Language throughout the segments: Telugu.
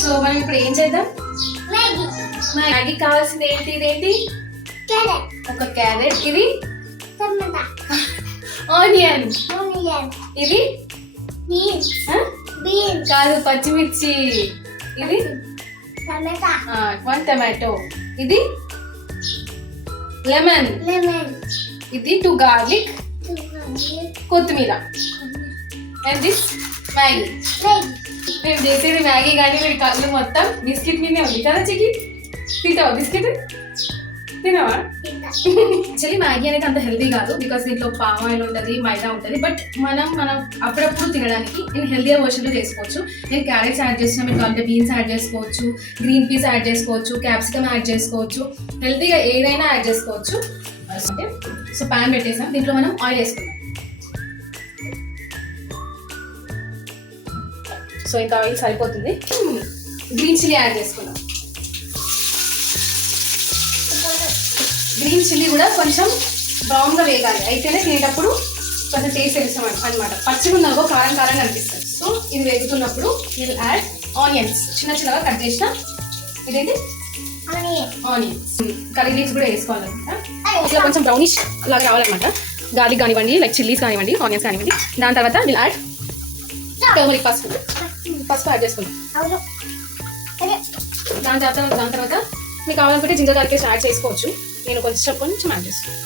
సో మనం ఇప్పుడు ఏం చేద్దాం? మ్యాగీ కావాల్సింది ఏంటి? ఇదేంటి? ఒక క్యారెట్, ఇది ఆనియన్, ఇది కాదు పచ్చిమిర్చి, ఇది వన్ టమాటో, ఇది లెమన్, ఇది 2 గార్లిక్, కొత్తిమీర, అండ్ దిస్ మ్యాగీ. మేము చేసేది మ్యాగీ కానీ వీడి కళ్ళు మొత్తం బిస్కెట్ మీదే ఉంది కదా. చికి తింటావా బిస్కెట్? తినవా? యాక్చువల్లీ మ్యాగీ అనేది అంత హెల్తీ కాదు, బికాస్ దీంట్లో పామ్ ఆయిల్ ఉంటుంది, మైదా ఉంటుంది. బట్ మనం అప్పుడప్పుడు తినడానికి నేను హెల్తీగా వర్షన్లో చేసుకోవచ్చు. నేను క్యారెట్స్ యాడ్ చేస్తున్నా, మీరు కావాలంటే బీన్స్ యాడ్ చేసుకోవచ్చు, గ్రీన్ పీస్ యాడ్ చేసుకోవచ్చు, క్యాప్సికమ్ యాడ్ చేసుకోవచ్చు, హెల్తీగా ఏదైనా యాడ్ చేసుకోవచ్చు. అంటే సో ప్యాన్ పెట్టేసాం, దీంట్లో మనం ఆయిల్ వేసుకుందాం. సో ఇంత ఆయిల్ సరిపోతుంది. గ్రీన్ చిల్లీ యాడ్ చేసుకుందాం. గ్రీన్ చిల్లీ కూడా కొంచెం బ్రౌన్గా వేగాలి, అయితేనే తినేటప్పుడు కొంచెం టేస్ట్ తెలుస్తాం అనమాట. పచ్చిగా ఉన్నదో కారం కారంగా అనిపిస్తుంది. సో ఇది వేగుతున్నప్పుడు విల్ యాడ్ ఆనియన్స్, చిన్నగా కట్ చేసిన ఇదేంటి ఆనియన్స్, కర్రీ లీవ్స్ కూడా వేసుకోవాలన్నమాట. ఇట్లా కొంచెం బ్రౌనిష్ లాగా రావాలన్నమాట. గార్లిక్ కానివ్వండి, లైక్ చిల్లీస్ కానివ్వండి, ఆనియన్స్ కానివ్వండి. దాని తర్వాత విల్ యాడ్ టర్మరిక్, పసుపు యాడ్ చేసుకుందాం. దాని తర్వాత మీకు కావాలనుకుంటే జింజర్ గార్లిక్ పేస్ట్ యాడ్ చేసుకోవచ్చు. నేను కొంచెం యాడ్ చేస్తాను.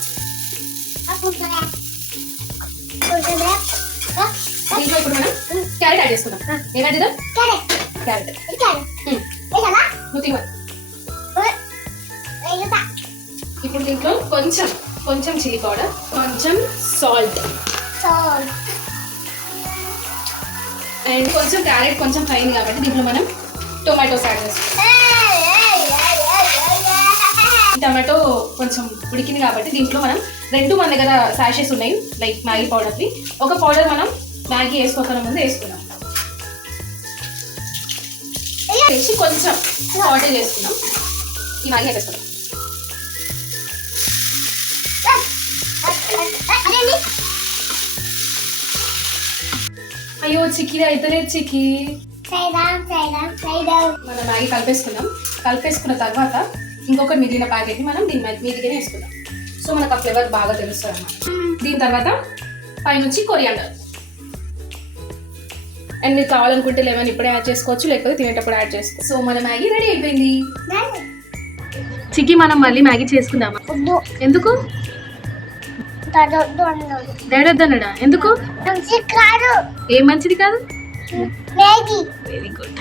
దీంట్లో ఇప్పుడు మనం క్యారెట్ యాడ్ చేసుకుందాం. ఏం యాడ్ చేద్దాం? క్యారెట్. ఇప్పుడు దీంట్లో కొంచెం చిల్లీ పౌడర్, కొంచెం సాల్ట్, అండ్ కొంచెం క్యారెట్ కొంచెం ఫ్రైన్ కాబట్టి దీంట్లో మనం టొమాటోస్ యాడ్ చేస్తాం. టమాటో కొంచెం ఉడికింది కాబట్టి దీంట్లో మనం 2 మన దగ్గర సాషెస్ ఉన్నాయి, లైక్ మ్యాగీ పౌడర్వి. ఒక పౌడర్ మనం మ్యాగీ వేసుకోకుండా ముందు వేసుకున్నాం, వేసి కొంచెం సాటే చేసుకున్నాం. ఈ మ్యాగీ వేసుకున్నాం. అయ్యో చిక్కీ అయితేనే చిక్కీ. మన మ్యాగీ కలిపేసుకున్న తర్వాత ఇంకొక మిగిలిన ప్యాకెట్ని మనం దీని మీదకే వేసుకుందాం. సో మనకు ఆ ఫ్లేవర్ బాగా తెలుస్తుంది అన్నమాట. దీని తర్వాత పైనుంచి కొరియాండర్, అండ్ మీరు కావాలనుకుంటే లెమన్ ఇప్పుడే యాడ్ చేసుకోవచ్చు, లేకపోతే తినేటప్పుడు యాడ్ చేసుకోవచ్చు. సో మన మ్యాగీ రెడీ అయిపోయింది. చిక్కీ మనం మళ్ళీ మ్యాగీ చేసుకుందామా? ఎందుకు? డాడీ వద్దన్నాడా? ఎందుకు? ఏం మంచిది కాదు? Very good.